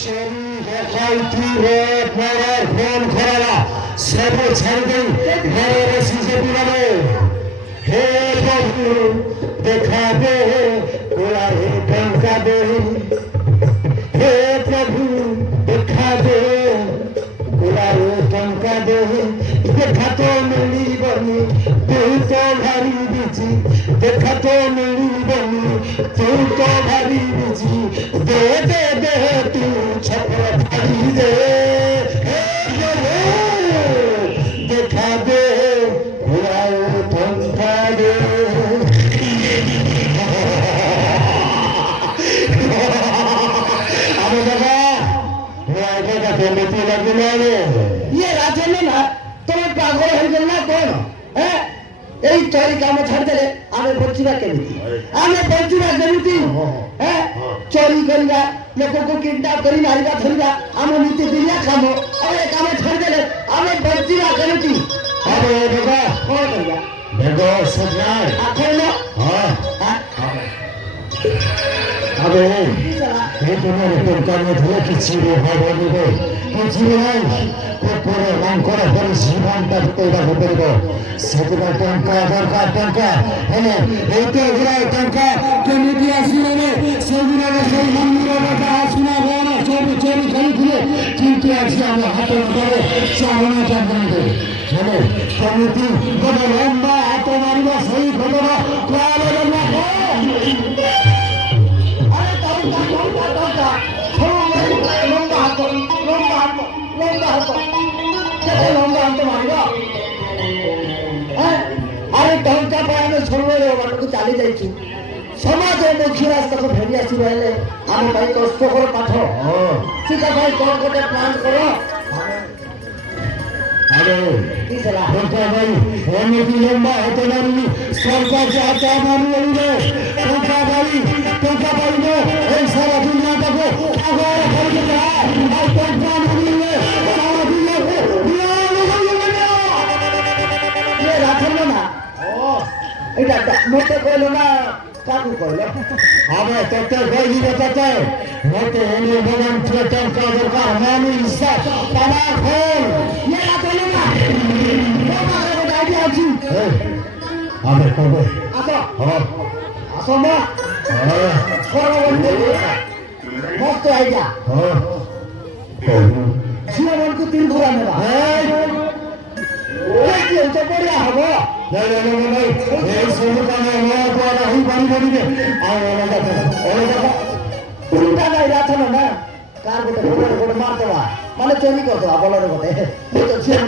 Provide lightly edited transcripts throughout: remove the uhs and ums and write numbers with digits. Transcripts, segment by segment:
चोरी डकैती rape murder खून खराबा सब छाड़ गई मेरे सीसीटीवी वाले हे प्रभु देखा दे कोला हे टंका दे हे प्रभु देखा दे कोला हे टंका दे देखा तो मिली बनी तू तो भारी बिजी देखा तो मिली बनी तू तो भारी बिजी दे दे दे तू छपरा भारी दे देखा दे कोला हे टंका दे ये राजन ने ना तुम्हें पागल हो गया कौन है এই চরি কাম ছাড়দেলে আমি বঞ্চিবা কেমিতি হ্যাঁ চরি করিবা লোককে কিডন্যাপ করি মারিবা ধরিবা আমি নীতি দিনিয়া খাম আরে কাম ছাড়দেলে আমি বঞ্চিবা কেমিতি আরে বাবা কোন করিবা দেখো সজাই আখেলো হ্যাঁ হ্যাঁ আরে কি সালা এই তোমার দরকার ধরে কিছু হবে না কিছু নাই পরে নাম করে পরে জীবনটা তৈরি হতে পারবো সেটা টঙ্কা দরকার টঙ্কা হ্যাঁ এই তো এগুলাই টঙ্কা কেমিতি আসিলে সেগুলো সেই মন্দিরের কথা আসিনা হয় না চোরি চোরি খালি খুলে কিন্তু আসি আমি হাতে ধরে চাওনা চাকরি দেবে চলো কমিটি কত লম্বা হাত মারিবা সেই ঘটনা কালে লম্বা আরে টঙ্কা টঙ্কা টঙ্কা লম্বা হাত লম্বা হাত লম্বা হাত কেটে লম্বা হাত মারিবা আরে টঙ্কা পাই আমি সর্বরে বাটକୁ চালি যাইছি সমাজ মুখী রাস্তাকে ফেরি আসি রহলে আমি ভাই কষ্ট করে পাঠ সেটা ভাই কোন কোটে প্ল্যান করো আরে কি সালা টঙ্কা ভাই এমনি লম্বা হতে পারি সরকার যা চা মারি এলে টঙ্কা ভাই নো এই সারা দুনিয়াটাকে আগর করে যা আর টঙ্কা মারিলে সারা দুনিয়াকে ये রাখল না ও এটা মোটে কইলো না কাকু কইলো আবে তোতে কইলি তোতে মতে এনে বলন টঙ্কা দরকার মানি ইসা তামা খোল ये রাখল না তোমার একটা আইডিয়া আছে আবে কবে আসো হ্যাঁ আসো না হ্যাঁ করো বলতে মস্ত আইডিয়া হ্যাঁ জীবনকে তিন ঘোরা নেবা এই কি হচ্ছে বড়িয়া হবো এই সবু কামে আমার দ্বারা হি বাড়ি বাড়িবে আর চিন্তা নাই রাখলো না কার গোটে গোটে গোটে মার দেওয়া মানে চুরি করতো বলার গোটে এই তো ছিল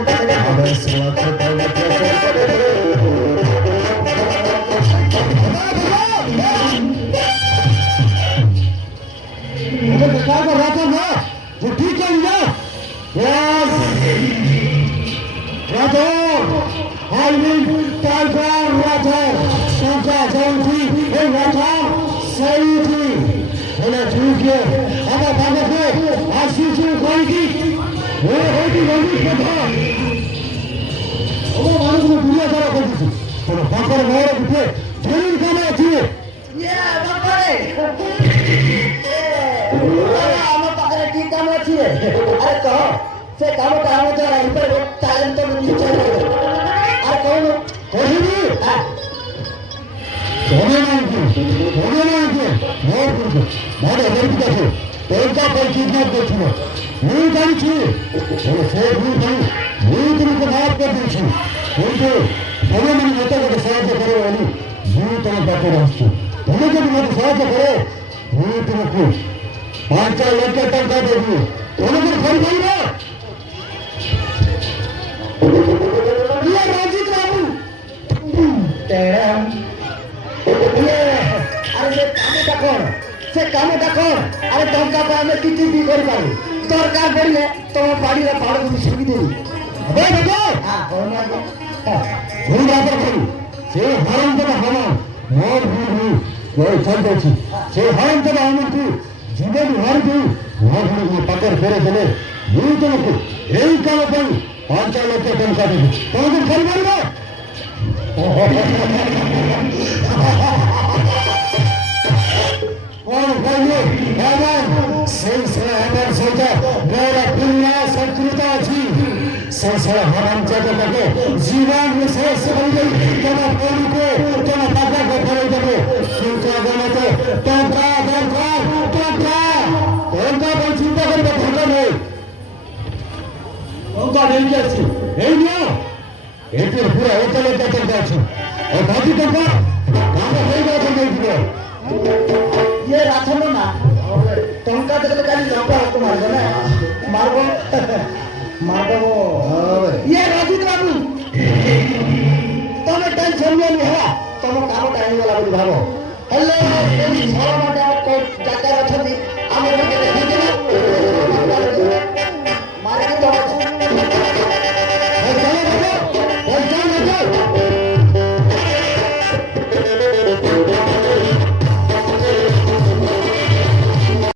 কাকা রাখা না যে ঠিক আছে না রাজা I will Tiger Raja Santa Janti এই রাজা সেইটি হলে ঠিক আমার বাবাকে আসিছে কই কি ও হইতি বন্ধু কথা ও মানুষগুলো দুনিয়া ধরা করতেছে কোনো বাঁকর মেয়ের উঠে জরুরি কামে আছে ইয়া বাবারে আমার পাখরে কি কাম আছে আরে তো সে কামটা আমার দ্বারা ইম্পর ট্যালেন্ট তো নিশ্চয় হবে আর কোন কহিনি হবে না মোর করবে মানে এর কাছে তোরটা কই কিডন্যাপ করছিল মুই জানিছি ওরে সে মুই জানি মুই তোমাকে মাফ করে দিয়েছি কিন্তু তুমি মানে মতো করে সাহায্য করো আমি মুই তোমার ব্যাপারে আসছি তুমি যদি মতো সাহায্য করো মুই তোমাকে 5 লাখ টাকা দেবো তোমাকে ফোন করবো ইয়া রাজিত বাবু তেরাম আরে সে কামটা কর আরে টঙ্কা পা আমি কিছু বি করি পারি দরকার পড়লে তোমার বাড়ির পাড় তুমি শুনি দেবি হবে দেখো হ্যাঁ কোন আগে ভুল রাখা করি সে হারাম কথা হারাম মোর ভুল ওই চলতেছি সে হারাম কথা আমার তুই জীবন হার তুই মহাগুলো পাকের ফেরে ফেলে মুই তোমাকে এই কাম পাই 5 লাখ টাকা দেবো তোমাকে ফোন করবো কোন কইলো এমন সেই সে আমার সেই संसार हराम चाहते तके जीवन में शेष बन जना पौड़ी को जना पापा को करे देबो सुनका गनते टंका दरकार टंका पर चिंता करबे धंधा नहीं टंका नहीं जाछि এই নিও এতে পুরো হোটেলে বেতন যাচ্ছে और बाकी टंका गांव হয়ে গেছে नहीं दिबो ये राथन ना टंका देखले खाली लंका हाथ मारबो ना मारबो ये राजीव बाबू तमे टेंशन में नहीं है तम काम टाइम वाला बोली भाबो हेलो एनी झोला माटे को जाकर अछती